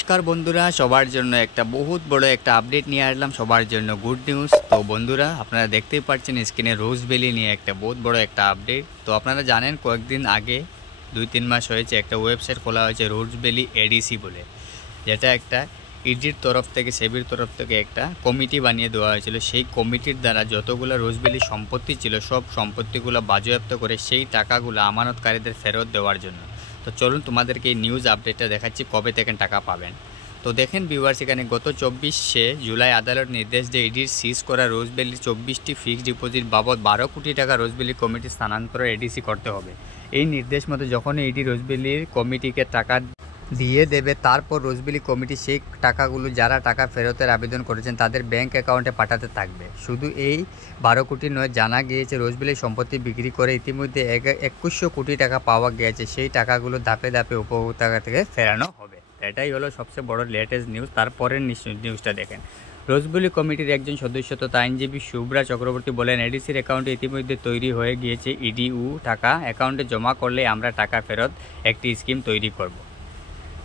নমস্কার বন্ধুরা, সবার জন্য একটা বহুত বড় একটা আপডেট নিয়ে আসলাম, সবার জন্য গুড নিউজ। তো বন্ধুরা, আপনারা দেখতেই পাচ্ছেন স্ক্রিনে রোজভ্যালি নিয়ে একটা বহুত বড় একটা আপডেট। তো আপনারা জানেন কয়েকদিন আগে 2-3 মাস হয়েছে একটা ওয়েবসাইট খোলা হয়েছে রোজভ্যালি এডিসি বলে, যেটা একটা ইডির তরফ থেকে সেবির তরফ থেকে একটা কমিটি বানিয়ে দেওয়া হয়েছিল। সেই কমিটির দ্বারা যতগুলো রোজভ্যালি সম্পত্তি ছিল সব সম্পত্তিগুলো বাজেয়াপ্ত করে সেই টাকাগুলো আমানতকারীদের ফেরত দেওয়ার জন্য। তো চলুন তোমাদেরকে এই নিউজ আপডেটটা দেখাচ্ছি কবে থেকে টাকা পাবেন। তো দেখেন ভিউয়ার্স, এখানে গত 24শে জুলাই আদালত নির্দেশ দিয়ে ইডির সিজ করা রোজভ্যালির 24টি ফিক্সড ডিপোজিট বাবদ 12 কোটি টাকা রোজভ্যালি কমিটি স্থানান্তর এডিসি করতে হবে। এই নির্দেশ মতো যখনই ইডি রোজভ্যালির কমিটিকে টাকা দিয়ে দেবে, তারপর রোজভ্যালি কমিটি সেই টাকাগুলো যারা টাকা ফেরতের আবেদন করেছেন তাদের ব্যাংক অ্যাকাউন্টে পাঠাতে থাকবে। শুধু এই 12 কোটি নয়, জানা গিয়েছে রোজভ্যালি সম্পত্তি বিক্রি করে ইতিমধ্যে 2100 কোটি টাকা পাওয়া গিয়েছে। সেই টাকাগুলো ধাপে ধাপে উপভোক্তা থেকে ফেরানো হবে। এটাই হলো সবচেয়ে বড় লেটেস্ট নিউজ। তারপরের নিউজটা দেখেন। রোজভ্যালি কমিটির একজন সদস্য তথা আইনজীবী শুভ্রা চক্রবর্তী বলেন, এডিসির অ্যাকাউন্টে ইতিমধ্যে তৈরি হয়ে গিয়েছে। ইডিউ টাকা অ্যাকাউন্টে জমা করলে আমরা টাকা ফেরত একটি স্কিম তৈরি করব।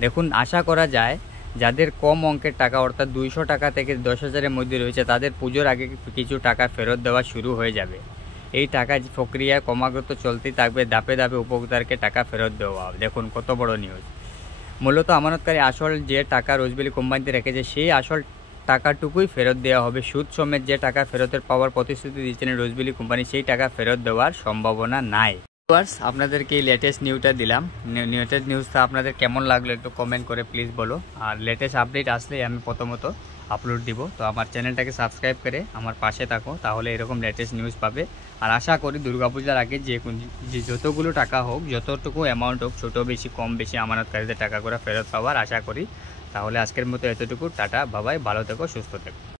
দেখুন, আশা করা যায় যাদের কম অঙ্কের টাকা অর্থাৎ 200 টাকা থেকে 10,000-এর মধ্যে রয়েছে তাদের পুজোর আগে কিছু টাকা ফেরত দেওয়া শুরু হয়ে যাবে। এই টাকা প্রক্রিয়া ক্রমাগত চলতেই থাকবে, ধাপে ধাপে উপভোক্তাকে টাকা ফেরত দেওয়া হবে। দেখুন কত বড় নিউজ। মূলত আমানতকারী আসল যে টাকা রোজভ্যালি কোম্পানিতে রেখেছে সেই আসল টাকাটুকুই ফেরত দেওয়া হবে। সুদ সমেত যে টাকা ফেরতের পাওয়ার প্রতিশ্রুতি দিচ্ছেন রোজভ্যালি কোম্পানি, সেই টাকা ফেরত দেওয়ার সম্ভাবনা নাই। আপনাদেরকে এই লেটেস্ট নিউজটা দিলাম। লেটেস্ট নিউজটা আপনাদের কেমন লাগলো একটু কমেন্ট করে প্লিজ বলো। আর লেটেস্ট আপডেট আসলেই আমি প্রথমত আপলোড দিব। তো আমার চ্যানেলটাকে সাবস্ক্রাইব করে আমার পাশে থাকো, তাহলে এরকম লেটেস্ট নিউজ পাবে। আর আশা করি দুর্গাপূজার আগে যে যতগুলো টাকা হোক, যতটুকু অ্যামাউন্ট হোক, ছোটো বেশি কম বেশি আমানতকারীদের টাকা করে ফেরত পাওয়ার আশা করি। তাহলে আজকের মতো এতটুকু, টাটা বাবাই, ভালো থেকো, সুস্থ থেকো।